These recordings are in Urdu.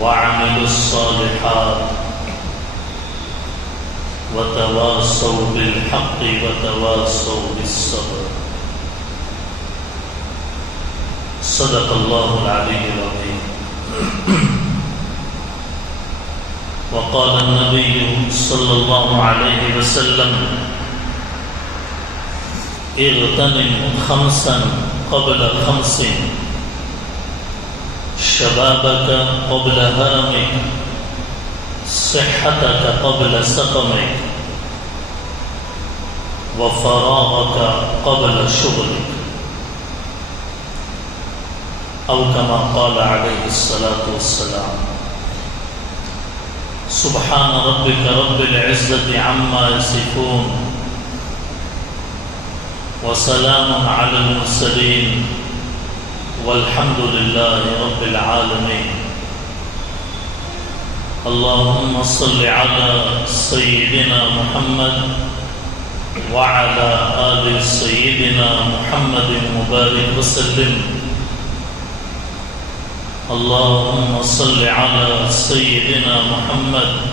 وعملوا الصالحات وتواصوا بالحق وتواصوا بالصبر. صدق الله العلي العظيم. وقال النبي صلى الله عليه وسلم: اغتنم خمسا قبل خمس، شبابك قبل هرمك، صحتك قبل سقمك، وفراغك قبل شغلك، أو كما قال عليه الصلاة والسلام. سبحان ربك رب العزة عما يصفون، وسلام على المرسلين، والحمد لله رب العالمين. اللهم صل على سيدنا محمد وعلى آل سيدنا محمد مبارك وسلم. اللهم صل على سيدنا محمد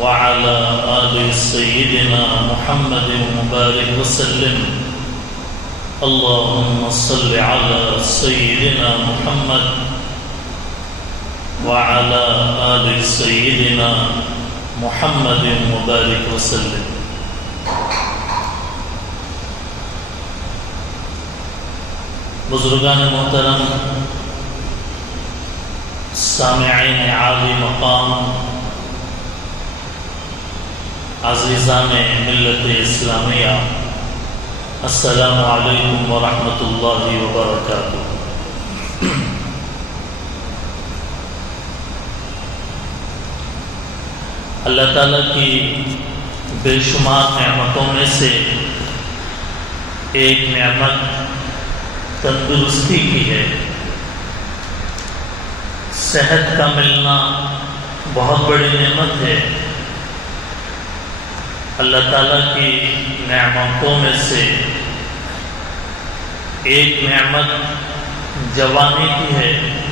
وعلى آل سيدنا محمد مبارك وسلم. اللهم صل على سيدنا محمد وعلى آل سيدنا محمد مبارك وسلم. بزرگان محترم، سامعین عالی مقام، عزیزان ملت اسلامیہ، السلام علیکم ورحمۃ اللہ وبرکاتہ۔ اللہ تعالیٰ کی بے شمار نعمتوں میں سے ایک نعمت تندرستی کی ہے۔ صحت کا ملنا بہت بڑی نعمت ہے۔ اللہ تعالیٰ کی نعمتوں میں سے ایک نعمت جوانی کی ہے۔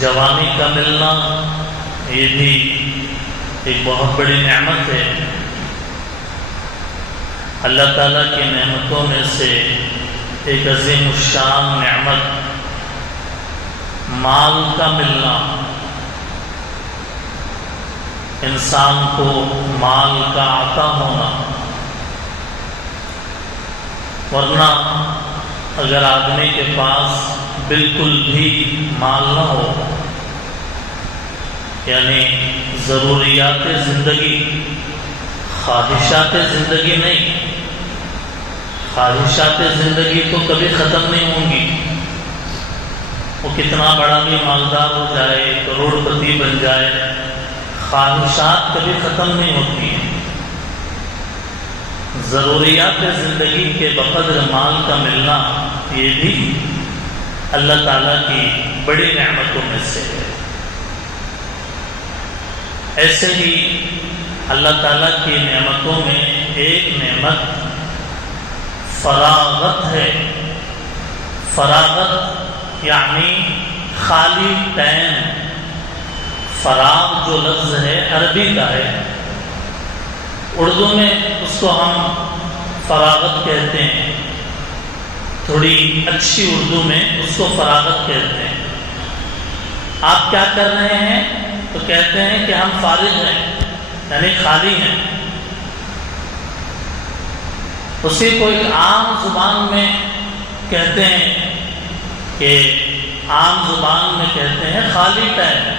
جوانی کا ملنا یہ بھی ایک بہت بڑی نعمت ہے۔ اللہ تعالیٰ کی نعمتوں میں سے ایک عظیم الشان نعمت مال کا ملنا، انسان کو مال کا عطا ہونا۔ ورنہ اگر آدمی کے پاس بالکل بھی مال نہ ہو، یعنی ضروریات زندگی، خواہشات زندگی نہیں، خواہشات زندگی تو کبھی ختم نہیں ہوں گی۔ وہ کتنا بڑا بھی مالدار ہو جائے، کروڑ پتی بن جائے، خواہشات کبھی ختم نہیں ہوتی ہیں۔ ضروریات زندگی کے بقدر مال کا ملنا یہ بھی اللہ تعالیٰ کی بڑی نعمتوں میں سے ہے۔ ایسے ہی اللہ تعالیٰ کی نعمتوں میں ایک نعمت فراغت ہے۔ فراغت یعنی خالی ٹائم۔ فراغ جو لفظ ہے عربی کا ہے، اردو میں اس کو ہم فراغت کہتے ہیں، تھوڑی اچھی اردو میں اس کو فراغت کہتے ہیں۔ آپ کیا کر رہے ہیں تو کہتے ہیں کہ ہم فارغ ہیں، یعنی خالی ہیں۔ اسی کو ایک عام زبان میں کہتے ہیں کہ عام زبان میں کہتے ہیں خالی ٹائم۔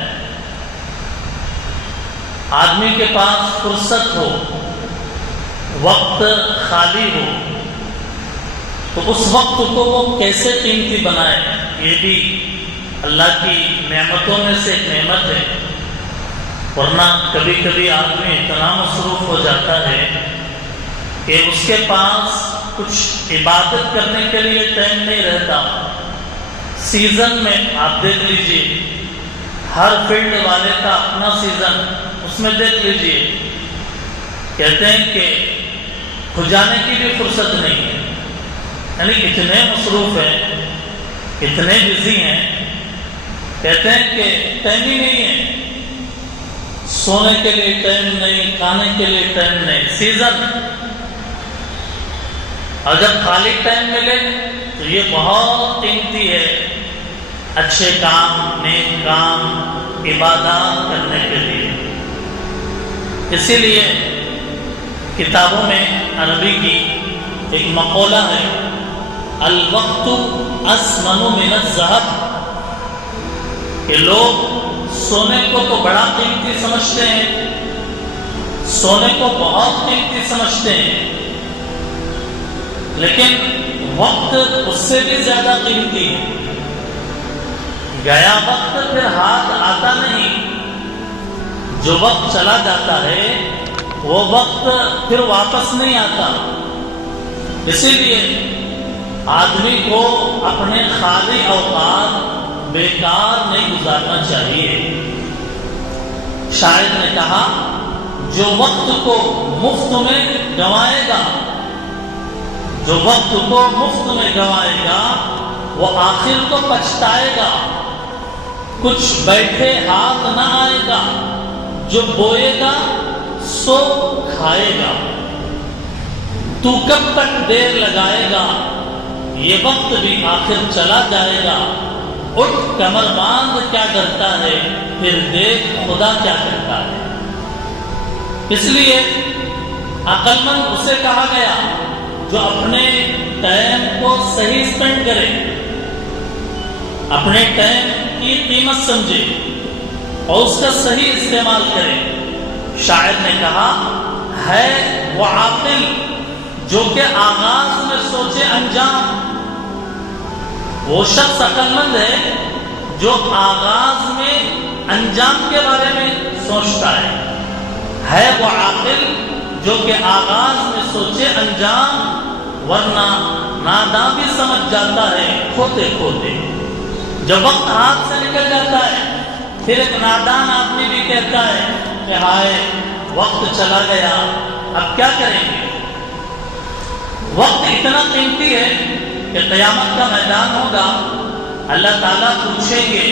آدمی کے پاس فرصت ہو، وقت خالی ہو، تو اس وقت کو وہ کیسے قیمتی بنائے، یہ بھی اللہ کی نعمتوں میں سے ایک نعمت ہے۔ ورنہ کبھی کبھی آدمی اتنا مصروف ہو جاتا ہے کہ اس کے پاس کچھ عبادت کرنے کے لیے ٹائم نہیں رہتا۔ سیزن میں آپ دیکھ لیجئے، ہر فیلڈ والے کا اپنا سیزن، اس میں دیکھ لیجئے، کہتے ہیں کہ کھجانے کی بھی فرصت نہیں ہے، یعنی اتنے مصروف ہیں، اتنے بزی ہیں کہتے ہیں کہ ٹائم ہی نہیں ہے، سونے کے لیے ٹائم نہیں، کھانے کے لیے ٹائم نہیں، سیزن، اور جب خالی ٹائم ملے تو یہ بہت قیمتی ہے اچھے کام، نیک کام، عبادات کرنے کے لیے۔ اسی لیے کتابوں میں عربی کی ایک مقولہ ہے، الوقت اثمن من الذهب، کہ لوگ سونے کو تو بڑا قیمتی سمجھتے ہیں، سونے کو بہت قیمتی سمجھتے ہیں، لیکن وقت اس سے بھی زیادہ قیمتی ہے۔ گیا وقت پھر ہاتھ آتا نہیں، جو وقت چلا جاتا ہے وہ وقت پھر واپس نہیں آتا۔ اسی لیے آدمی کو اپنے خالی اوقات بیکار نہیں گزارنا چاہیے۔ شاعر نے کہا، جو وقت کو مفت میں گنوائے گا، جو وقت کو مفت میں گنوائے گا وہ آخر کو پچھتائے گا، کچھ بیٹھے ہاتھ نہ آئے گا، جو بوئے گا سو کھائے گا، تو کب تک دیر لگائے گا، یہ وقت بھی آخر چلا جائے گا، اٹھ کمر باندھ کیا کرتا ہے، پھر دیکھ خدا کیا کرتا ہے۔ اس لیے عقل مند اسے کہا گیا جو اپنے ٹائم کو صحیح اسپینڈ کرے، اپنے ٹائم کی قیمت سمجھے اور اس کا صحیح استعمال کرے۔ شاعر نے کہا، ہے وہ عاقل جو کہ آغاز میں سوچے انجام، وہ شخص عقل مند ہے جو آغاز میں انجام کے بارے میں سوچتا ہے وہ عاقل جو کہ آغاز میں سوچے انجام، ورنہ ناداں بھی سمجھ جاتا ہے کھوتے کھوتے۔ جب وقت ہاتھ سے نکل جاتا ہے پھر ایک نادان آدمی بھی کہتا ہے کہ ہائے وقت چلا گیا، اب کیا کریں گے۔ وقت اتنا قیمتی ہے کہ قیامت کا میدان ہوگا، اللہ تعالیٰ پوچھیں گے،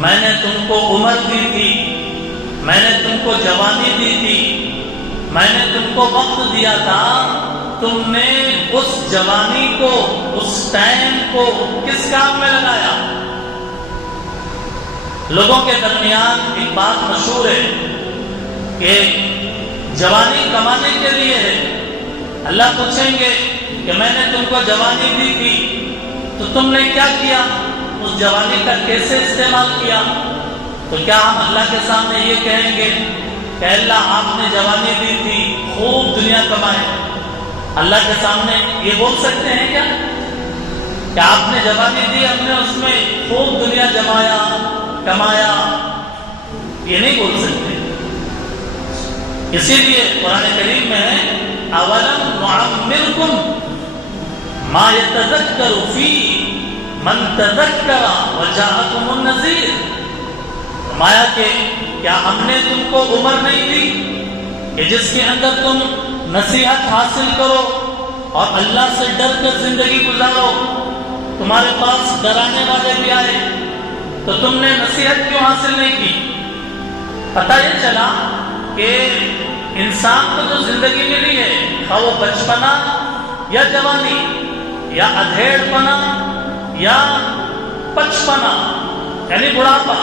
میں نے تم کو عمر دی تھی، میں نے تم کو جوانی دی تھی، میں نے تم کو وقت دیا تھا، تم نے اس جوانی کو، اس ٹائم کو کس کام میں لگایا۔ لوگوں کے درمیان ایک بات مشہور ہے کہ جوانی کمانے کے لیے ہے۔ اللہ پوچھیں گے کہ میں نے تم کو جوانی دی تھی تو تم نے کیا کیا، اس جوانی کا کیسے استعمال کیا۔ تو کیا ہم اللہ کے سامنے یہ کہیں گے کہ اللہ آپ نے جوانی دی تھی، خوب دنیا کمائے؟ اللہ کے سامنے یہ بول سکتے ہیں کیا کہ آپ نے جوانی دی، ہم نے اس میں خوب دنیا جمایا، کمایا؟ یہ نہیں بول سکتے۔ اسی لیے قرآن کریم میں ہے، اولم نعمرکم ما یتذکر فیہ من تذکر وجاءکم النذیر۔ فرمایا کہ کیا ہم نے تم کو عمر نہیں دی کہ جس کے اندر تم نصیحت حاصل کرو اور اللہ سے ڈر کر زندگی گزارو؟ تمہارے پاس ڈرانے والے بھی آئے تو تم نے نصیحت کیوں حاصل نہیں کی؟ پتہ یہ چلا کہ انسان کو جو زندگی ملی ہے، خواہ وہ بچپنا یا جوانی یا ادھیڑ پنا یا پچپنا یعنی بڑھاپا،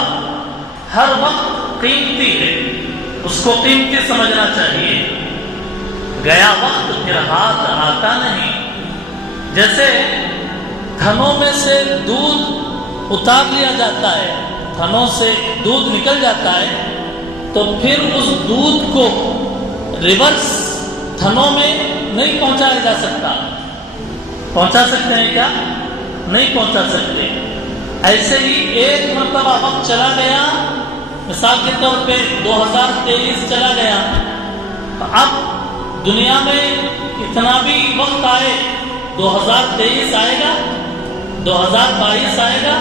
ہر وقت قیمتی ہے، اس کو قیمتی سمجھنا چاہیے۔ گیا وقت پھر ہاتھ آتا نہیں۔ جیسے تھنوں میں سے دودھ اتار لیا جاتا ہے، تھنوں سے دودھ نکل جاتا ہے تو پھر اس دودھ کو ریورس تھنوں میں نہیں پہنچایا جا سکتا۔ پہنچا سکتے ہیں کیا؟ نہیں پہنچا سکتے۔ ایسے ہی ایک مرتبہ وقت چلا گیا، مثال کے طور پہ 2023 چلا گیا، تو اب دنیا میں اتنا بھی وقت آئے، 2023 آئے گا، 2022 آئے گا۔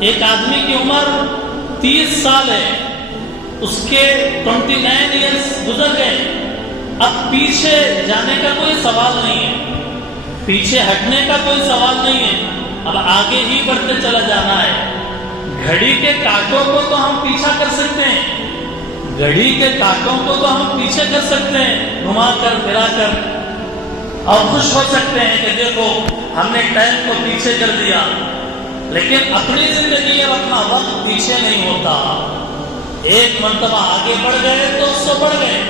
ایک آدمی کی عمر 30 سال ہے، اس کے 29 ایئرس گزر گئے، اب پیچھے جانے کا کوئی سوال نہیں ہے، پیچھے ہٹنے کا کوئی سوال نہیں ہے، اب آگے ہی بڑھتے چلا جانا ہے۔ گھڑی کے کانٹوں کو تو ہم پیچھا کر سکتے ہیں، گھڑی کے کانٹوں کو تو ہم پیچھے کر سکتے ہیں گھما کر پھرا کر، اور خوش ہو سکتے ہیں کہ دیکھو ہم نے ٹائم کو پیچھے کر دیا، لیکن اپنی زندگی اور اپنا وقت پیچھے نہیں ہوتا۔ ایک مرتبہ آگے بڑھ گئے تو اس سے بڑھ گئے۔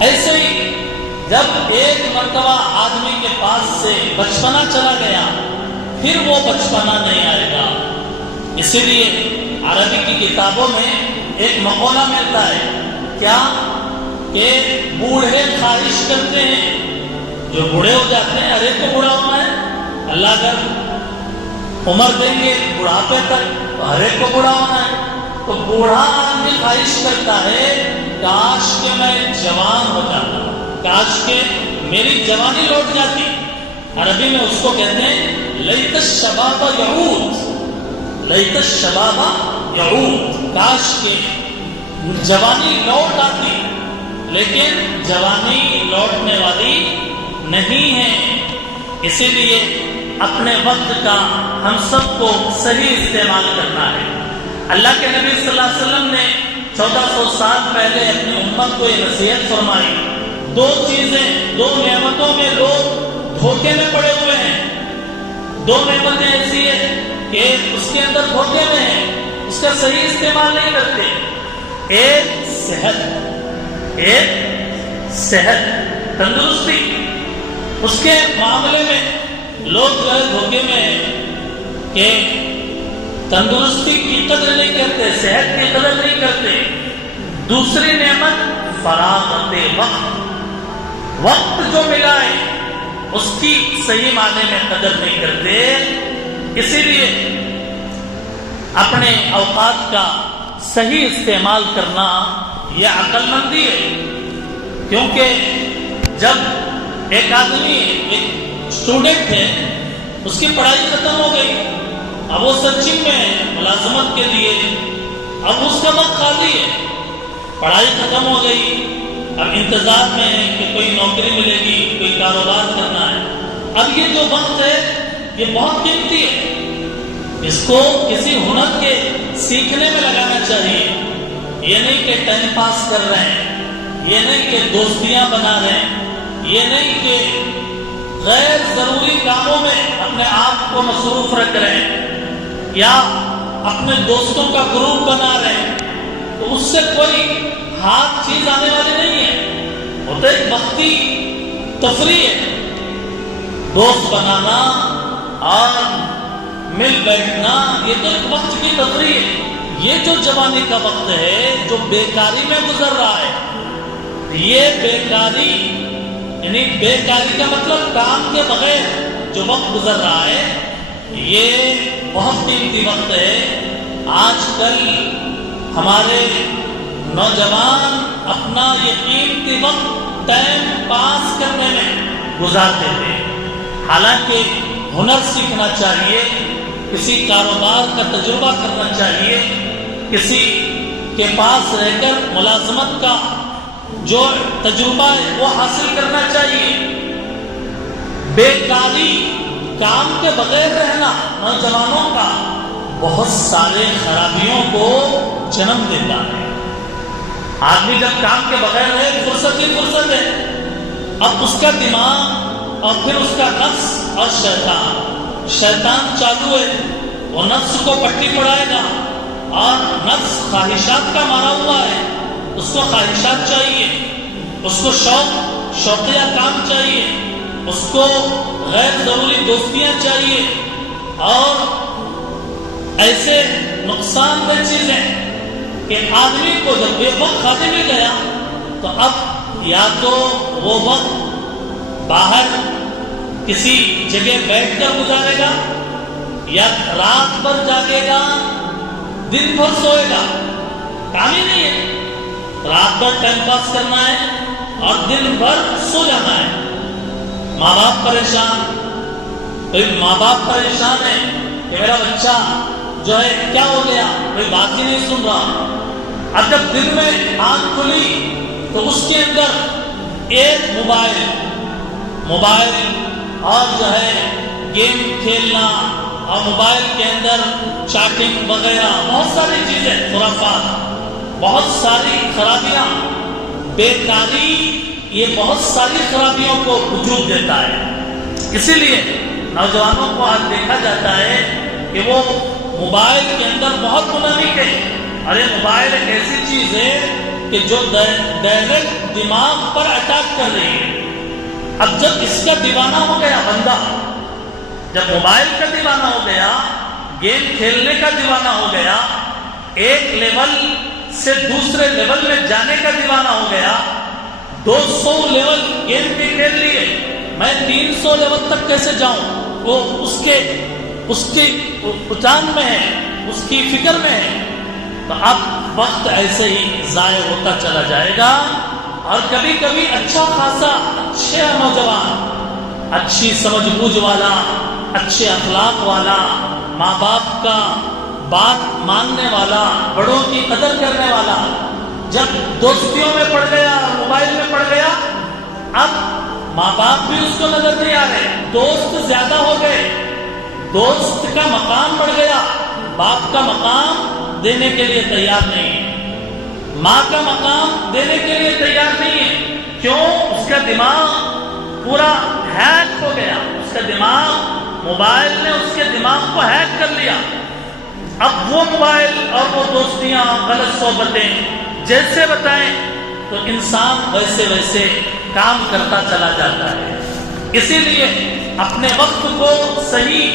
ایسے ہی جب ایک مرتبہ آدمی کے پاس سے بچپنا چلا گیا پھر وہ بچپنا نہیں آئے گا۔ اسی لیے عربی کی کتابوں میں ایک مقولہ ملتا ہے، کیا کہ بوڑھے خواہش کرتے ہیں، جو بوڑھے ہو جاتے ہیں، ہر ایک کو بوڑھا ہونا ہے، اللہ اگر عمر دیں گے بڑھاپے تک تو ہر ایک کو بوڑھا ہونا ہے، تو بوڑھا آدمی خواہش کرتا ہے کاش کہ میں جوان ہو جاتا، کاش کہ میری جوانی لوٹ جاتی۔ عربی میں اس کو کہتے ہیں لیت الشباب یعود، لیت الشباب یعود، کاش کہ جوانی لوٹ آتی، لیکن جوانی لوٹنے والی نہیں ہے۔ اسی لیے اپنے وقت کا ہم سب کو صحیح استعمال کرنا ہے۔ اللہ کے نبی صلی اللہ علیہ وسلم نے 1400 سال پہلے اپنی امت کو یہ نصیحت فرمائی، دو چیزیں، دو نعمتوں میں لوگ دھوکے میں پڑے ہوئے ہیں، دو نعمتیں ایسی ہیں کہ اس کے اندر دھوکے میں ہیں، اس کا صحیح استعمال نہیں کرتے۔ ایک صحت، تندرستی، اس کے معاملے میں لوگ جو ہے دھوکے میں ہیں کہ تندرستی کی قدر نہیں کرتے، صحت کی قدر نہیں کرتے۔ دوسری نعمت فراغت وقت جو ملا ہے اس کی صحیح معنی میں قدر نہیں کرتے۔ اسی لیے اپنے اوقات کا صحیح استعمال کرنا یہ عقل مندی ہے، کیونکہ جب ایک آدمی، ایک اسٹوڈنٹ ہے، اس کی پڑھائی ختم ہو گئی، اب وہ سچن میں ملازمت کے لیے، اب اس کا وقت خالی ہے، پڑھائی ختم ہو گئی، اب انتظار میں ہے کہ کوئی نوکری ملے گی، کوئی کاروبار کرنا ہے۔ اب یہ جو وقت ہے یہ بہت قیمتی ہے، اس کو کسی ہنر کے سیکھنے میں لگانا چاہیے، یہ نہیں کہ ٹائم پاس کر رہے ہیں، یہ نہیں کہ دوستیاں بنا رہے ہیں، یہ نہیں کہ غیر ضروری کاموں میں اپنے آپ کو مصروف رکھ رہے ہیں یا اپنے دوستوں کا گروپ بنا رہے ہیں، تو اس سے کوئی ہاتھ چیز آنے والی نہیں ہے، وہ تو ایک وقتی تفریح ہے۔ دوست بنانا اور مل بیٹھنا یہ تو ایک وقت کی تفریح ہے۔ یہ جو جوانی کا وقت ہے جو بیکاری میں گزر رہا ہے، یہ بیکاری، یعنی بیکاری کا مطلب کام کے بغیر جو وقت گزر رہا ہے، یہ بہت قیمتی وقت ہے۔ آج کل ہمارے نوجوان اپنا یہ قیمتی وقت ٹائم پاس کرنے میں گزارتے تھے، حالانکہ ہنر سیکھنا چاہیے، کسی کاروبار کا تجربہ کرنا چاہیے، کسی کے پاس رہ کر ملازمت کا جو تجربہ ہے وہ حاصل کرنا چاہیے۔ بیکاری، کام کے بغیر رہنا نوجوانوں کا بہت سارے خرابیوں کو جنم دیتا ہے۔ آدمی جب کام کے بغیر رہے، فرصت ہی فرصت ہے، اب اس کا دماغ اور پھر اس کا نفس اور شیطان چالو ہے، وہ نفس کو پٹی پڑھائے گا، اور نفس خواہشات کا مارا ہوا ہے، اس کو خواہشات چاہیے، اس کو شوقیہ کام چاہیے، اس کو غیر ضروری دوستیاں چاہیے، اور ایسے نقصان دہ چیزیں کہ آدمی کو جب بے وقت خالی مل گیا تو اب یا تو وہ وقت باہر کسی جگہ بیٹھ کر گزارے گا، یا رات بھر جاگے گا، دن بھر سوئے گا، کام ہی نہیں ہے، رات بھر ٹائم پاس کرنا ہے اور دن بھر سو جانا ہے۔ ماں باپ پریشان، کوئی ماں باپ پریشان ہے کہ میرا بچہ جو ہے کیا ہو گیا، کوئی بات ہی نہیں سن رہا۔ اب جب دن میں آنکھ کھلی تو اس کے اندر ایک موبائل اور جو ہے گیم کھیلنا، اور موبائل کے اندر چاٹ چیٹنگ وغیرہ بہت ساری چیزیں، خرافات، بہت ساری خرابیاں، بیکاری، یہ بہت ساری خرابیوں کو وجود دیتا ہے۔ اسی لیے نوجوانوں کو آج دیکھا جاتا ہے کہ وہ موبائل کے اندر بہت منہمک ہے۔ ارے موبائل ایک ایسی چیز ہے کہ جو ڈائریکٹ دماغ پر اٹیک کر رہی ہے۔ اب جب اس کا دیوانہ ہو گیا بندہ، جب موبائل کا دیوانہ ہو گیا، گیم کھیلنے کا دیوانہ ہو گیا، ایک لیول سے دوسرے لیول میں جانے کا دیوانہ ہو گیا، 200 لیول گیم کے کھیل لیے، میں 300 لیول تک کیسے جاؤں، وہ اس کی اچان میں ہے، اس کی فکر میں ہے، تو اب وقت ایسے ہی ضائع ہوتا چلا جائے گا۔ اور کبھی کبھی اچھا خاصا اچھے نوجوان، اچھی سمجھ بوجھ والا، اچھے اخلاق والا، ماں باپ کا بات ماننے والا، بڑوں کی قدر کرنے والا، جب دوستیوں میں پڑ گیا، موبائل میں پڑ گیا، اب ماں باپ بھی اس کو نظر نہیں آ رہے، دوست زیادہ ہو گئے، دوست کا مقام بڑھ گیا، باپ کا مقام دینے کے لیے تیار نہیں ہے، ماں کا مقام دینے کے لیے تیار نہیں ہے۔ کیوں؟ اس کا دماغ پورا ہیک ہو گیا، اس کا دماغ، موبائل نے اس کے دماغ کو ہیک کر لیا۔ اب وہ موبائل اور وہ دوستیاں، غلط صحبتیں جیسے بتائیں تو انسان ویسے ویسے کام کرتا چلا جاتا ہے۔ اسی لیے اپنے وقت کو صحیح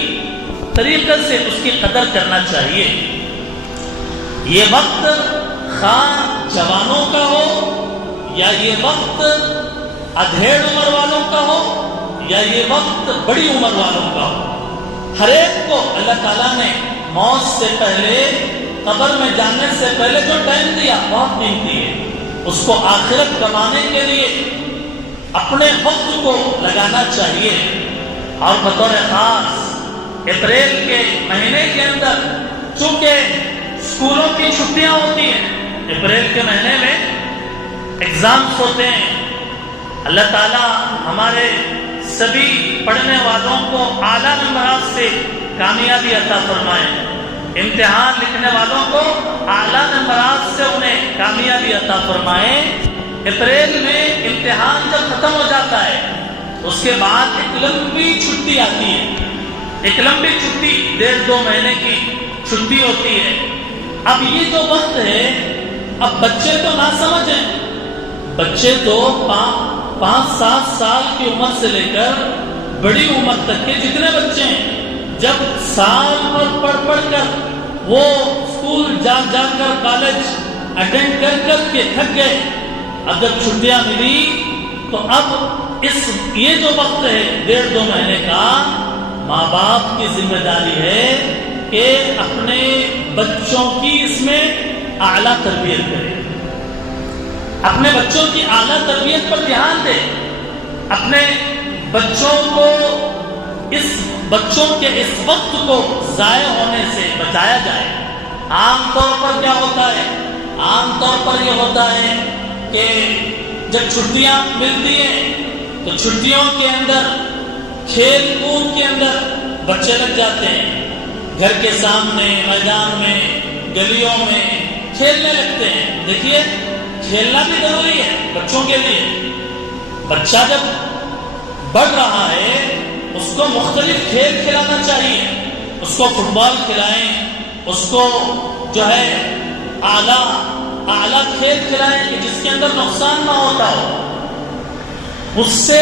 طریقے سے اس کی قدر کرنا چاہیے۔ یہ وقت خواہ جوانوں کا ہو یا یہ وقت ادھیڑ عمر والوں کا ہو یا یہ وقت بڑی عمر والوں کا ہو، ہر ایک کو اللہ تعالیٰ نے موت سے پہلے، قبر میں جانے سے پہلے جو ٹائم دیا بہت قیمتی ہے، اس کو آخرت کمانے کے لیے اپنے وقت کو لگانا چاہیے۔ اور بطور خاص اپریل کے مہینے کے اندر، چونکہ اسکولوں کی چھٹیاں ہوتی ہیں، اپریل کے مہینے میں ایگزامس ہوتے ہیں، اللہ تعالیٰ ہمارے سبھی پڑھنے والوں کو اعلیٰ نمبرات سے کامیابی عطا فرمائے، امتحان لکھنے والوں کو اعلیٰ نمبرات سے انہیں کامیابی عطا فرمائے۔ اپریل میں امتحان جب ختم ہو جاتا ہے اس کے بعد ایک لمبی چھٹی آتی ہے، ایک لمبی چھٹی 1.5-2 مہینے کی چھٹی ہوتی ہے۔ اب یہ جو وقت ہے، اب بچے تو نہ سمجھیں، بچے تو 5-7 سال کی عمر سے لے کر بڑی عمر تک کے جتنے بچے ہیں، جب سال بھر پڑھ کر وہ اسکول جا کر کالج اٹینڈ کر کے تھک گئے، اب جب چھٹیاں ملی تو اب یہ جو وقت ہے 1.5-2 مہینے کا، ماں باپ کی ذمہ داری ہے کہ اپنے بچوں کی اس میں اعلیٰ تربیت کرے، اپنے بچوں کی اعلیٰ تربیت پر دھیان دے، اپنے بچوں کو بچوں کے اس وقت کو ضائع ہونے سے بچایا جائے۔ عام طور پر کیا ہوتا ہے؟ عام طور پر یہ ہوتا ہے کہ جب چھٹیاں ملتی ہیں تو چھٹیوں کے اندر کھیل کود کے اندر بچے لگ جاتے ہیں، گھر کے سامنے، میدان میں، گلیوں میں کھیلنے لگتے ہیں۔ دیکھیے، کھیلنا بھی ضروری ہے بچوں کے لیے۔ بچہ جب بڑھ رہا ہے اس کو مختلف کھیل کھلانا چاہیے، اس کو فٹ بال کھلائیں، اس کو جو ہے اعلیٰ کھیل کھلائیں کہ جس کے اندر نقصان نہ ہوتا ہو، اس سے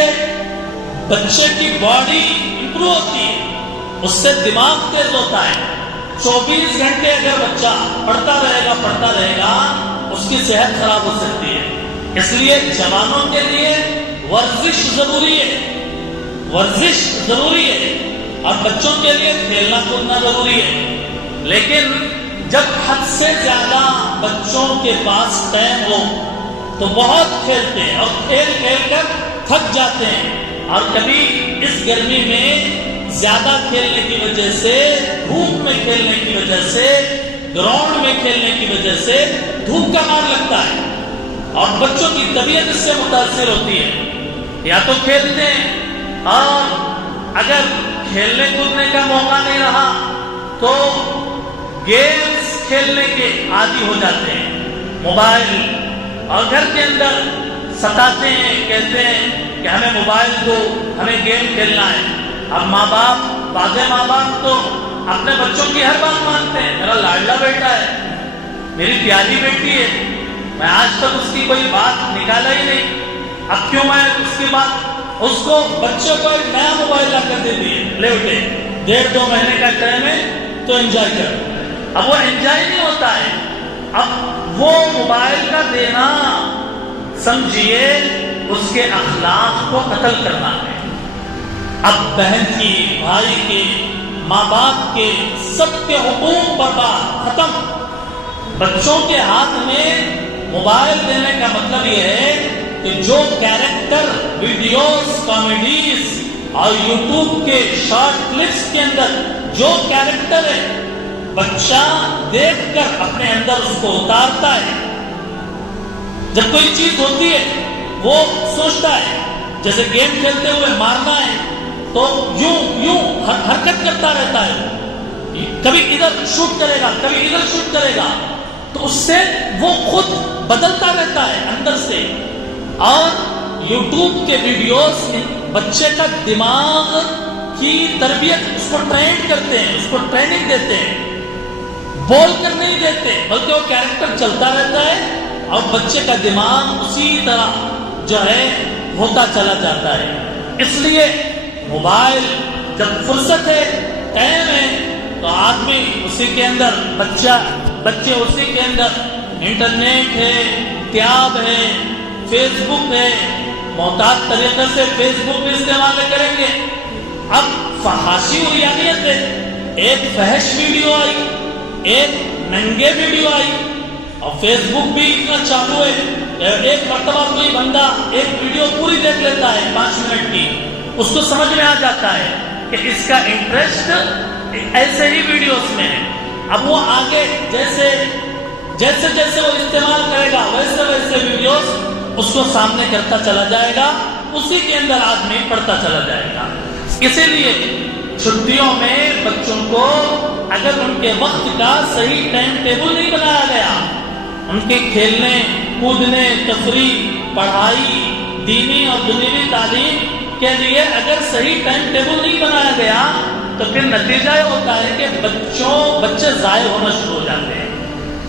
بچے کی باڈی امپروو ہوتی ہے، اس سے دماغ تیز ہوتا ہے۔ 24 گھنٹے اگر بچہ پڑھتا رہے گا اس کی صحت خراب ہو سکتی ہے۔ اس لیے جوانوں کے لیے ورزش ضروری ہے اور بچوں کے لیے کھیلنا کودنا ضروری ہے، لیکن جب حد سے زیادہ بچوں کے پاس ٹائم ہو تو بہت کھیلتے ہیں اور کھیل کر تھک جاتے ہیں، اور کبھی اس گرمی میں زیادہ کھیلنے کی وجہ سے، دھوپ میں کھیلنے کی وجہ سے، گراؤنڈ میں کھیلنے کی وجہ سے دھوپ کا مار لگتا ہے اور بچوں کی طبیعت اس سے متاثر ہوتی ہے۔ یا تو کھیلتے ہیں، اور اگر کھیلنے کودنے کا موقع نہیں رہا تو گیمز کھیلنے کے عادی ہو جاتے ہیں، موبائل، اور گھر کے اندر ستاتے ہیں، کہتے ہیں کہ ہمیں موبائل دو، ہمیں گیم کھیلنا ہے۔ اب ماں باپ، بعض ماں باپ تو اپنے بچوں کی ہر بات مانتے ہیں، میرا لاڈلا بیٹا ہے، میری پیاری بیٹی ہے، میں آج تک اس کی کوئی بات نکالا ہی نہیں، اب کیوں میں اس کی بات، اس کو بچوں کو ایک نیا موبائل لا کر دے دیے، لے اٹھے، 1.5-2 مہینے کا ٹائم ہے تو انجوائے کر۔ اب وہ انجوائے نہیں ہوتا ہے، اب وہ موبائل کا دینا سمجھیے اس کے اخلاق کو قتل کرنا ہے۔ اب بہن کی، بھائی کے، ماں باپ کے، سب کے حقوق برباد، ختم۔ بچوں کے ہاتھ میں موبائل دینے کا مطلب یہ ہے کہ جو کیریکٹر ویڈیوز، کامیڈیز اور یوٹیوب کے شارٹ کلپس کے اندر جو کیریکٹر ہے، بچہ دیکھ کر اپنے اندر اس کو اتارتا ہے۔ جب کوئی چیز ہوتی ہے وہ سوچتا ہے، جیسے گیم کھیلتے ہوئے مارنا ہے تو یوں حرکت کرتا رہتا ہے، کبھی ادھر شوٹ کرے گا، کبھی ادھر شوٹ کرے گا، تو اس سے وہ خود بدلتا رہتا ہے اندر سے۔ اور یوٹیوب کے ویڈیوز بچے کا دماغ کی تربیت، اس کو ٹرین کرتے ہیں، اس کو ٹریننگ دیتے ہیں، بول کر نہیں دیتے، بلکہ وہ کیریکٹر چلتا رہتا ہے اور بچے کا دماغ اسی طرح جو ہے ہوتا چلا جاتا ہے۔ اس لیے موبائل جب فرصت ہے، ٹائم ہے، تو آدمی اسی کے اندر، بچے اسی کے اندر، انٹرنیٹ ہے، ٹیب ہے، فیس بک ہے، محتاط طریقے سے فیس بک بھی استعمال کریں گے۔ اب فحاشی ریانیت ہے، ایک فحش ویڈیو آئی، ایک ننگے ویڈیو آئی، اور فیس بک بھی اتنا چالو ہے، ایک مرتبہ کوئی بندہ ایک ویڈیو پوری دیکھ لیتا ہے 5 منٹ کی، اس کو سمجھ میں آ جاتا ہے کہ اس کا انٹرسٹ ایسے ہی ویڈیوز میں ہے۔ اب وہ آگے جیسے وہ استعمال کرے گا، ویسے ویڈیوز اس کو سامنے کرتا چلا جائے گا، اسی کے اندر آدمی پڑھتا چلا جائے گا۔ اسی لیے چھٹیوں میں بچوں کو اگر ان کے وقت کا صحیح ٹائم ٹیبل نہیں بنایا گیا، ان کے کھیلنے، کودنے، تفریح، پڑھائی، دینی اور دنیوی تعلیم کے لیے اگر صحیح ٹائم ٹیبل نہیں بنایا گیا، تو پھر نتیجہ یہ ہوتا ہے کہ بچے ضائع ہونا شروع ہو جاتے ہیں،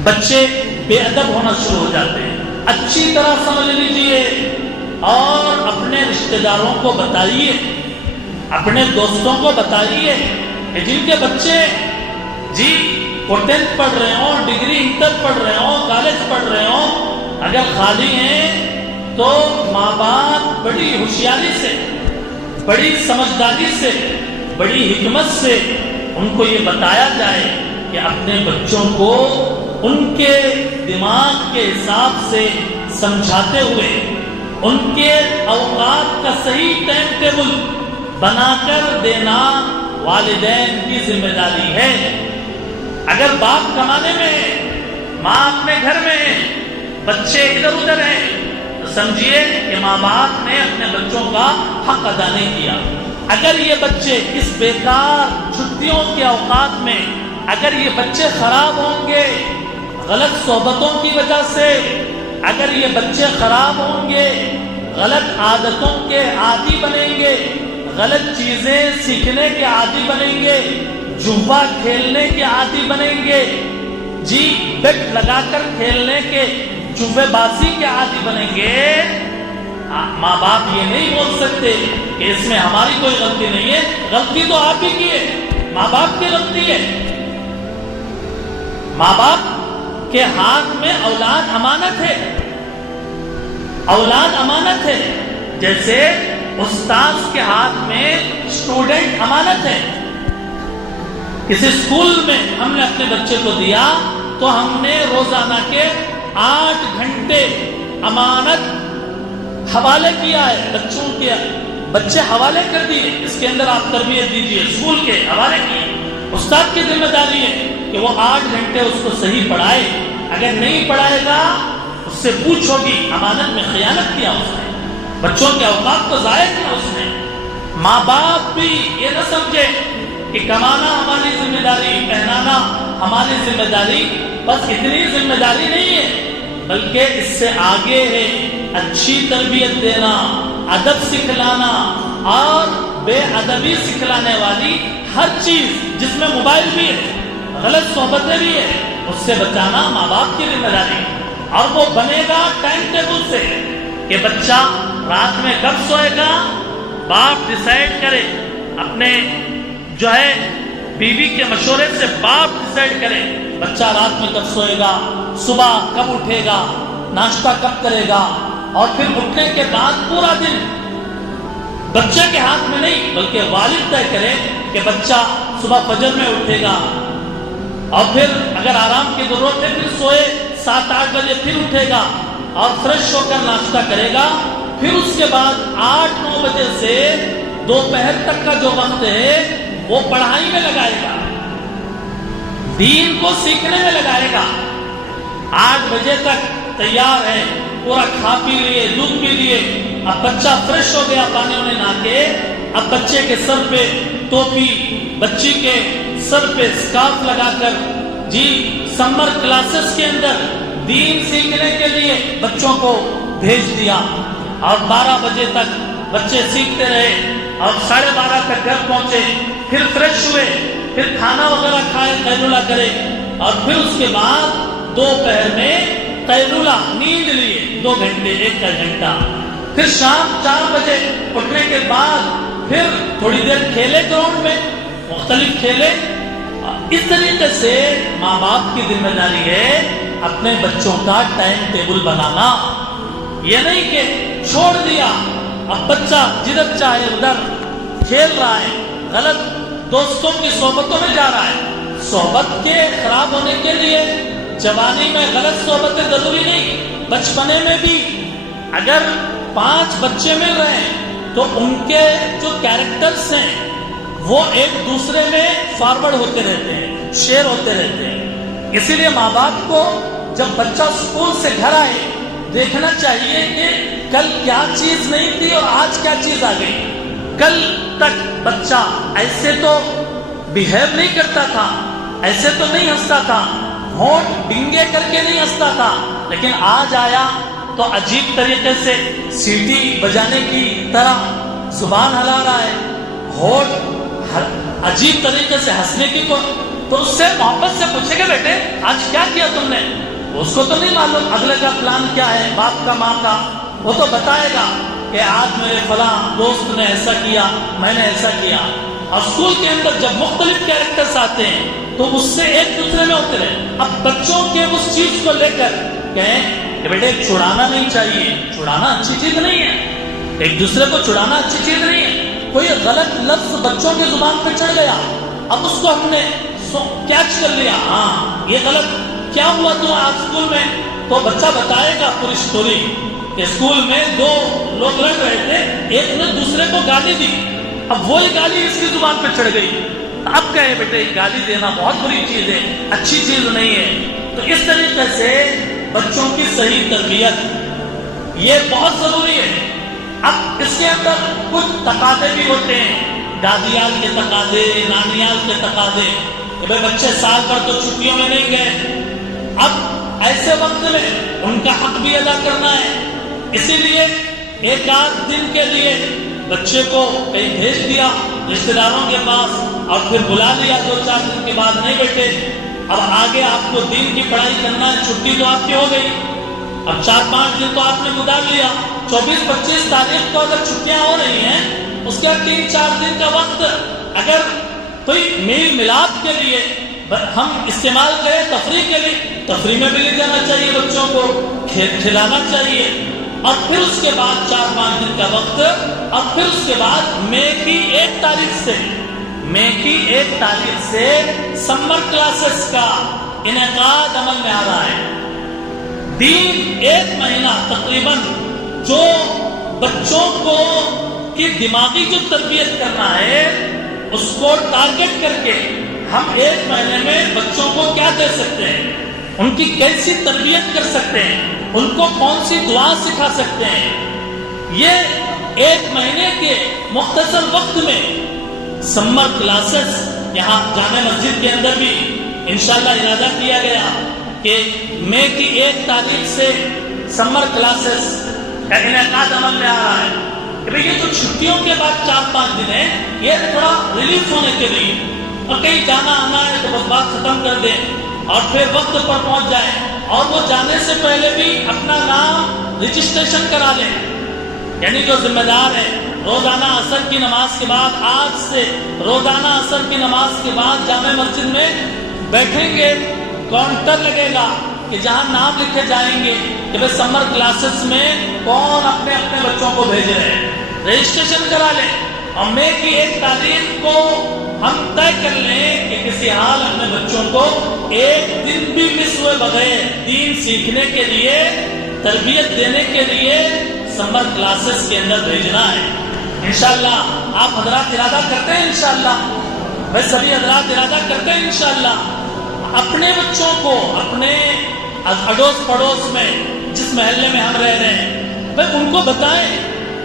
بچے بے ادب ہونا شروع ہو جاتے ہیں۔ اچھی طرح سمجھ لیجئے اور اپنے رشتہ داروں کو بتائیے، اپنے دوستوں کو بتائیے کہ جن کے بچے وہ 10th پڑھ رہے ہوں، ڈگری انٹر پڑھ رہے ہوں، کالج پڑھ رہے ہوں، اگر خالی ہیں تو ماں باپ بڑی ہوشیاری سے، بڑی سمجھداری سے، بڑی حکمت سے ان کو یہ بتایا جائے کہ اپنے بچوں کو ان کے دماغ کے حساب سے سمجھاتے ہوئے ان کے اوقات کا صحیح ٹائم ٹیبل بنا کر دینا والدین کی ذمہ داری ہے۔ اگر باپ کمانے میں ہے، ماں اپنے گھر میں ہے، بچے ادھر ادھر ہیں، تو سمجھیے کہ ماں باپ نے اپنے بچوں کا حق ادا نہیں کیا۔ اگر یہ بچے اس بیکار چھٹیوں کے اوقات میں اگر یہ بچے خراب ہوں گے غلط صحبتوں کی وجہ سے، اگر یہ بچے خراب ہوں گے، غلط عادتوں کے عادی بنیں گے، غلط چیزیں سیکھنے کے عادی بنیں گے، جوا کھیلنے کے عادی بنیں گے، بیٹ لگا کر کھیلنے کے، جوے بازی کے عادی بنیں گے، ماں باپ یہ نہیں بول سکتے کہ اس میں ہماری کوئی غلطی نہیں ہے، غلطی تو آپ ہی کی ہے، ماں باپ کی غلطی ہے۔ ماں باپ کے ہاتھ میں اولاد امانت ہے، اولاد امانت ہے، جیسے استاذ کے ہاتھ میں اسٹوڈنٹ امانت ہے۔ کسی اسکول میں ہم نے اپنے بچے کو دیا تو ہم نے روزانہ کے 8 گھنٹے امانت حوالے کیا ہے، بچوں کے بچے حوالے کر دیے، اس کے اندر آپ تربیت دیجیے، اسکول کے حوالے کیے۔ استاد کی ذمہ داری ہے کہ وہ 8 گھنٹے اس کو صحیح پڑھائے، اگر نہیں پڑھائے گا اس سے پوچھو گی امانت میں خیانت کیا اس نے، بچوں کے اوقات کو ضائع کیا اس نے۔ ماں باپ بھی یہ نہ سمجھے کہ کمانا ہماری ذمہ داری، پہنانا ہماری ذمہ داری بس اتنی ذمہ داری نہیں ہے، بلکہ اس سے آگے ہے اچھی تربیت دینا، ادب سکھلانا اور بے ادبی سکھلانے والی ہر چیز جس میں موبائل بھی ہے، غلط صحبتیں بھی ہے، اس سے بچانا ماں باپ کی ذمہ داری ہے۔ اور وہ بنے گا ٹائم ٹیبل سے کہ بچہ رات میں کب سوئے گا، باپ ڈیسائیڈ کرے، اپنے جو ہے بیوی کے مشورے سے باپ ڈیسائیڈ کرے بچہ رات میں کب سوئے گا، صبح کب اٹھے گا، ناشتہ کب کرے گا، اور پھر اٹھنے کے بعد پورا دن بچے کے ہاتھ میں نہیں بلکہ والد طے کرے کہ بچہ صبح فجر میں اٹھے گا، اور پھر اگر آرام کی ضرورت ہے پھر سوئے 7-8 بجے پھر اٹھے گا اور فریش ہو کر ناشتہ کرے گا، پھر اس کے بعد 8-9 بجے سے دوپہر تک کا جو وقت ہے وہ پڑھائی میں لگائے گا، دین کو سیکھنے میں لگائے گا۔ 8 بجے تک تیار ہے، پورا کھا پی لیے، دودھ پی لیے، اب بچہ فریش ہو گیا پانی میں نہا کے، اب بچے کے سر پہ ٹوپی، بچی کے سر پہ اسکارف لگا کر جی سمر کلاسز کے اندر دین سیکھنے کے لیے بچوں کو بھیج دیا، اور 12 بجے تک بچے سیکھتے رہے، اور 12:30 تک گھر پہنچے، پھر فریش ہوئے، پھر کھانا وغیرہ کھائے، قیلولہ کرے، اور پھر اس کے بعد دوپہر میں قیلولہ نیند لیے 2 گھنٹے 1 گھنٹہ، پھر شام 4 بجے اٹھنے کے بعد پھر تھوڑی دیر کھیلے گراؤنڈ میں، مختلف کھیلے۔ اس طریقے سے ماں باپ کی ذمہ داری ہے اپنے بچوں کا ٹائم ٹیبل بنانا، یہ نہیں کہ چھوڑ دیا اب بچہ جدھر چاہے ادھر کھیل رہا ہے، غلط دوستوں کی صحبتوں میں جا رہا ہے۔ صحبت کے خراب ہونے کے لیے جوانی میں غلط صحبتیں ضروری نہیں، بچپنے میں بھی اگر 5 بچے مل رہے ہیں تو ان کے جو کیریکٹرز ہیں وہ ایک دوسرے میں فارورڈ ہوتے رہتے ہیں، شیئر ہوتے رہتے ہیں۔ اسی لیے ماں باپ کو جب بچہ اسکول سے گھر آئے دیکھنا چاہیے کہ کل کیا چیز نہیں تھی اور آج کیا چیز آ گئی۔ کل تک بچہ ایسے تو بیہیو نہیں کرتا تھا، ایسے تو نہیں ہنستا تھا، ہونٹ ڈنگے کر کے نہیں ہنستا تھا، لیکن آج آیا تو عجیب طریقے سے سیٹی بجانے کی طرح زبان ہلا رہا ہے، ہونٹ عجیب طریقے سے ہنسنے کی تو اس سے محبت سے پوچھے گا بیٹے آج کیا کیا تم نے، اس کو تو نہیں معلوم اگلے کا پلان کیا ہے، باپ کا ماں کا، وہ تو بتائے گا کہ آج میرے فلاں دوست نے ایسا کیا، میں نے ایسا کیا۔ اور اسکول کے اندر جب مختلف کیریکٹرز آتے ہیں تو اس سے ایک دوسرے میں ہوتے رہے۔ اب بچوں کے اس چیز کو لے کر کہیں کہ بیٹے چھڑانا نہیں چاہیے، چھڑانا اچھی چیز نہیں ہے، ایک دوسرے کو چھڑانا اچھی چیز نہیں ہے۔ کوئی غلط لفظ بچوں کی زبان پہ چڑھ گیا، اب اس کو ہم نے کیچ کر لیا، ہاں یہ غلط، کیا ہوا تو آج اسکول میں، تو بچہ بتائے گا پوری اسٹوری کہ اسکول میں 2 لوگ لڑ رہے تھے، ایک نے دوسرے کو گالی دی، اب وہی گالی اس کی زبان پہ چڑھ گئی، اب کہے بیٹے گالی دینا بہت بری چیز ہے، اچھی چیز نہیں ہے۔ تو اس طریقے سے بچوں کی صحیح تربیت یہ بہت ضروری ہے۔ اب اس کے اندر کچھ تقاضے بھی ہوتے ہیں، دادیال کے تقاضے، نانیال کے تقاضے، کہ بھائی بچے سال بھر تو چھٹیوں میں نہیں گئے، اب ایسے وقت میں ان کا حق بھی ادا کرنا ہے، اسی لیے 1-8 دن کے لیے بچے کو کہیں بھیج دیا رشتے داروں کے پاس، اور پھر بلا لیا 2-4 دن کے بعد، نہیں بیٹے اب آگے آپ کو دین کی پڑھائی کرنا ہے، چھٹی تو آپ کی ہو گئی، اب 4-5 دن تو آپ نے گزار لیا، 24-25 تاریخ کو اگر چھٹیاں ہو رہی ہیں اس کا 3-4 دن کا وقت اگر کوئی میل ملاپ کے لیے ہم استعمال کریں، تفریح کے لیے، تفریح میں بھی لے جانا چاہیے، بچوں کو کھلانا چاہیے، اور پھر اس کے بعد 4-5 دن کا وقت، اور پھر اس کے بعد مئی کی 1 تاریخ سے سمر کلاسز کا انعقاد عمل میں آ رہا ہے۔ دین 1 مہینہ تقریباً جو بچوں کو کی دماغی جو تربیت کرنا ہے اس کو ٹارگٹ کر کے ہم 1 مہینے میں بچوں کو کیا دے سکتے ہیں، ان کی کیسی تربیت کر سکتے ہیں، ان کو کون سی دعا سکھا سکتے ہیں، یہ 1 مہینے کے مختصر وقت میں سمر کلاسز یہاں جامع مسجد کے اندر بھی انشاءاللہ ارادہ کیا گیا کہ مئی کی 1 تاریخ سے سمر کلاسز کا انعقاد عمل میں آ رہا ہے کہ بھئی یہ جو چھٹیوں کے بعد 4-5 دن ہے یہ تھوڑا ریلیف ہونے کے لیے، اور کہیں جانا آنا ہے تو بس بات ختم کر دیں اور پھر وقت پر پہنچ جائیں، اور وہ جانے سے پہلے بھی اپنا نام رجسٹریشن کرا لیں۔ یعنی جو ذمہ دار ہے روزانہ عصر کی نماز کے بعد، آج سے روزانہ عصر کی نماز کے بعد جامع مسجد میں بیٹھیں گے، کاؤنٹر لگے گا کہ جہاں نام لکھے جائیں گے کہ بھئی سمر کلاسز میں کون اپنے اپنے بچوں کو بھیج رہے ہیں، رجسٹریشن کرا لیں، اور مئی کی 1 تاریخ کو ہم طے کر لیں کہ کسی حال اپنے بچوں کو 1 دن بھی مس ہوئے بغیر دین سیکھنے کے لیے، تربیت دینے کے لیے سمر کلاسز کے اندر بھیجنا ہے۔ انشاءاللہ آپ حضرات ارادہ کرتے ہیں، انشاءاللہ بھائی سبھی حضرات ارادہ کرتے ہیں انشاءاللہ اپنے بچوں کو اپنے اڑوس پڑوس میں جس محلے میں ہم رہ رہے ہیں بھائی ان کو بتائیں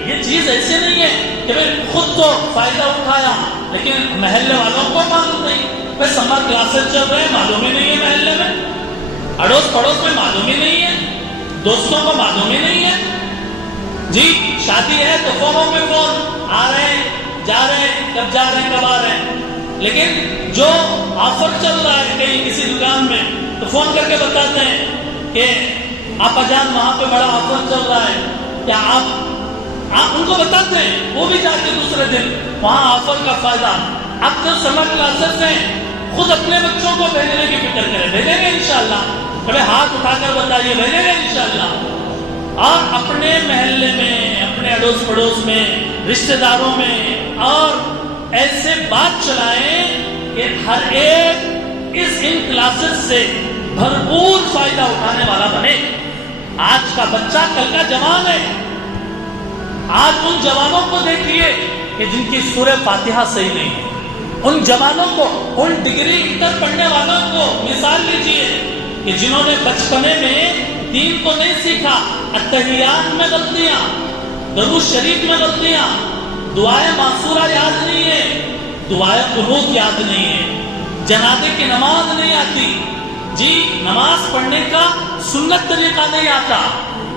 یہ چیز ایسے نہیں ہے کہ بھائی خود تو فائدہ اٹھایا لیکن محلے والوں کو معلوم نہیں، بھائی سمر کلاسز چل رہے ہیں معلوم ہی نہیں ہے، محلے میں اڑوس پڑوس میں معلوم ہی نہیں ہے، دوستوں کو معلوم ہی نہیں ہے، جی شادی ہے تو فونوں پہ فون آ رہے ہیں جا رہے ہیں، کب جا رہے ہیں کب آ رہے ہیں، لیکن جو آفر چل رہا ہے کہیں کسی دکان میں تو فون کر کے بتاتے ہیں کہ آپا جان وہاں پہ بڑا آفر چل رہا ہے، کیا آپ ان کو بتاتے ہیں، وہ بھی جا کے دوسرے دن وہاں آفر کا فائدہ۔ اب جو سمر کلاسز ہیں خود اپنے بچوں کو بھیجنے کی فکر کریں، بھیجیں گے انشاءاللہ، کبھی ہاتھ اٹھا کر بتائیے بھیجیں گے انشاءاللہ، اور اپنے محلے میں اپنے اڑوس پڑوس میں رشتہ داروں میں اور ایسے بات چلائیں کہ ہر ایک ان کلاسز سے بھرپور فائدہ اٹھانے والا بنے۔ آج کا بچہ کل کا جوان ہے، آج ان جوانوں کو دیکھیے کہ جن کی سورہ فاتحہ صحیح نہیں ہے، ان جوانوں کو، ان ڈگری انٹر پڑھنے والوں کو مثال لیجئے کہ جنہوں نے بچپنے میں دین کو نہیں سیکھا، اتحیات میں غلطیاں، درود شریف میں غلطیاں، دعائیں معصورہ یاد نہیں ہے، دعائیں قنوت یاد نہیں ہے، جنازے کی نماز نہیں آتی، جی نماز پڑھنے کا سنت طریقہ نہیں آتا،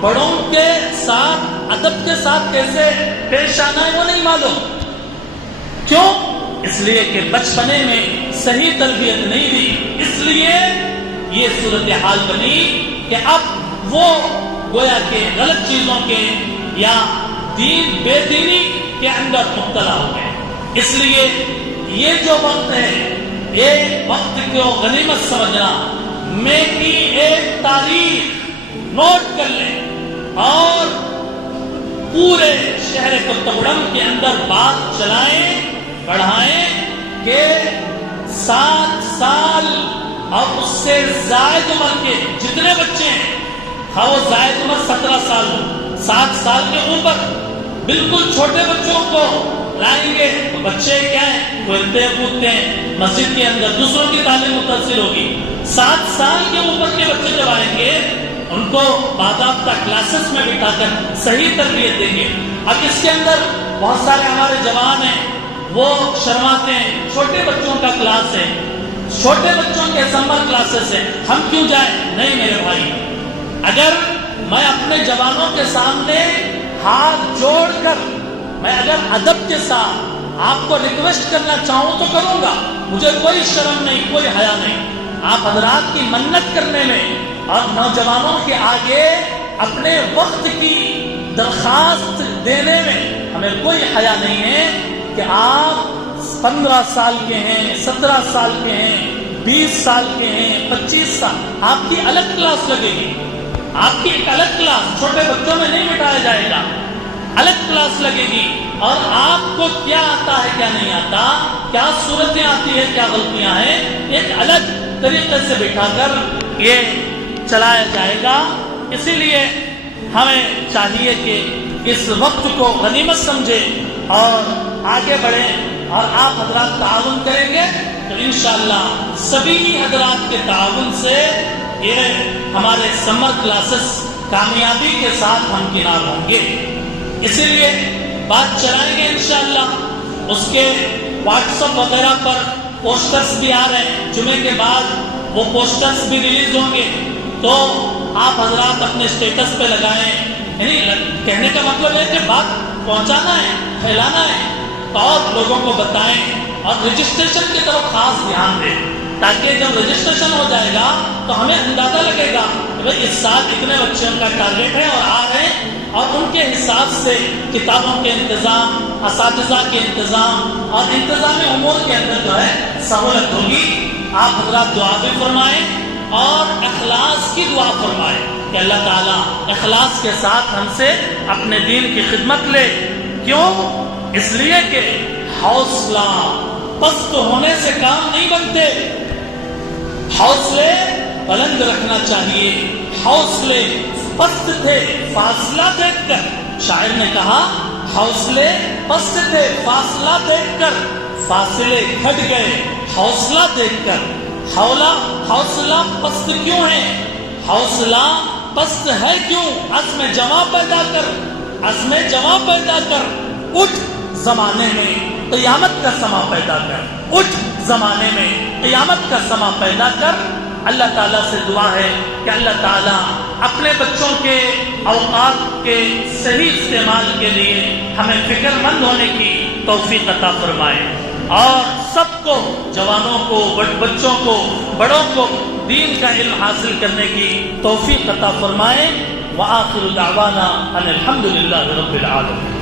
بڑوں کے ساتھ ادب کے ساتھ کیسے پیش آنا ہے وہ نہیں معلوم، کیوں؟ اس لیے کہ بچپنے میں صحیح تربیت نہیں دی، اس لیے یہ صورتحال بنی کہ اب وہ گویا کہ غلط چیزوں کے یا دین بے دینی کے اندر مبتلا ہو گئے۔ اس لیے یہ جو وقت ہے ایک وقت کو غنیمت سمجھنا، مئی کی 1 تاریخ نوٹ کر لیں اور پورے شہر قطبڑم کے اندر بات چلائیں بڑھائیں کہ 7 سال اور اس سے زائد عمر کے جتنے بچے ہیں، ہاں وہ زائد عمر 17 سال ہو، 7 سال کے اوپر بالکل چھوٹے بچوں کو لائیں گے تو بچے کیا ہیں، کھیلتے کودتے ہیں مسجد کے اندر، دوسروں کی تعلیم متاثر ہوگی۔ 7 سال کے اوپر کے بچے جب آئیں گے ان کو باضابطہ کلاسز میں بٹھا کر صحیح تربیت دیں گے۔ اب اس کے اندر بہت سارے ہمارے جوان ہیں وہ شرماتے ہیں، چھوٹے بچوں کا کلاس ہے، چھوٹے بچوں کے سمر کلاسز ہیں، ہم کیوں جائیں؟ نہیں میرے بھائی، اگر میں اپنے جوانوں کے سامنے ہاتھ جوڑ کر میں اگر ادب کے ساتھ آپ کو ریکویسٹ کرنا چاہوں تو کروں گا، مجھے کوئی شرم نہیں، کوئی حیا نہیں۔ آپ حضرات کی منت کرنے میں اور نوجوانوں کے آگے اپنے وقت کی درخواست دینے میں ہمیں کوئی حیا نہیں ہے کہ آپ 15 سال کے ہیں، 17 سال کے ہیں، 20 سال کے ہیں، 25 سال، آپ کی الگ کلاس لگے گی، آپ کی ایک الگ کلاس چھوٹے بچوں میں نہیں بٹھایا جائے گا، الگ کلاس لگے گی، اور آپ کو کیا آتا ہے کیا نہیں آتا، کیا صورتیں آتی ہے کیا غلطیاں ہیں، ایک الگ طریقے سے بٹھا کر یہ چلایا جائے گا۔ اسی لیے ہمیں چاہیے کہ اس وقت کو غنیمت سمجھیں اور آگے بڑھیں، اور آپ حضرات تعاون کریں گے تو انشاءاللہ سبھی حضرات کے تعاون سے یہ ہمارے سمر کلاسز کامیابی کے ساتھ ہمکنار ہوں گے۔ اسی لیے بات چلائیں گے انشاءاللہ، اس کے واٹس ایپ وغیرہ پر پوسٹرز بھی آ رہے ہیں، جمعے کے بعد وہ پوسٹرز بھی ریلیز ہوں گے تو آپ حضرات اپنے اسٹیٹس پہ لگائیں. یعنی کہنے کا مطلب ہے کہ بات پہنچانا ہے, پھیلانا ہے اور لوگوں کو بتائیں. اور رجسٹریشن کی طرف خاص دھیان دیں تاکہ جب رجسٹریشن ہو جائے گا تو ہمیں اندازہ لگے گا کہ بھائی اس سال اتنے بچوں کا ٹارگیٹ ہے اور آ رہے ہیں, اور ان کے حساب سے کتابوں کے انتظام, اساتذہ کے انتظام اور انتظامی امور کے اندر جو ہے سہولت ہوگی. آپ حضرات دعا بھی فرمائیں اور اخلاص کی دعا فرمائیں کہ اللہ تعالیٰ اخلاص کے ساتھ ہم سے اپنے دین کی خدمت لے. کیوں؟ اس لیے کہ حوصلہ پست ہونے سے کام نہیں بنتے, حوصلے بلند رکھنا چاہیے. حوصلے پست تھے فاصلہ دیکھ کر, شاعر نے کہا حوصلے پست تھے فاصلہ دیکھ کر, فاصلے گھٹ گئے حوصلہ دیکھ کر. حوصلہ پست کیوں ہے؟ حوصلہ پست ہے کیوں؟ عزم جمع پیدا کر, عزم جمع پیدا کر. اٹھ زمانے میں قیامت کا سما پیدا کر, اٹھ زمانے میں قیامت کا سما پیدا کر. اللہ تعالیٰ سے دعا ہے کہ اللہ تعالیٰ اپنے بچوں کے اوقات کے صحیح استعمال کے لیے ہمیں فکر مند ہونے کی توفیق عطا فرمائے, اور سب کو, جوانوں کو, بچوں کو, بڑوں کو دین کا علم حاصل کرنے کی توفیق عطا فرمائے. وآخر دعوانا ان الحمد للہ رب العالمین.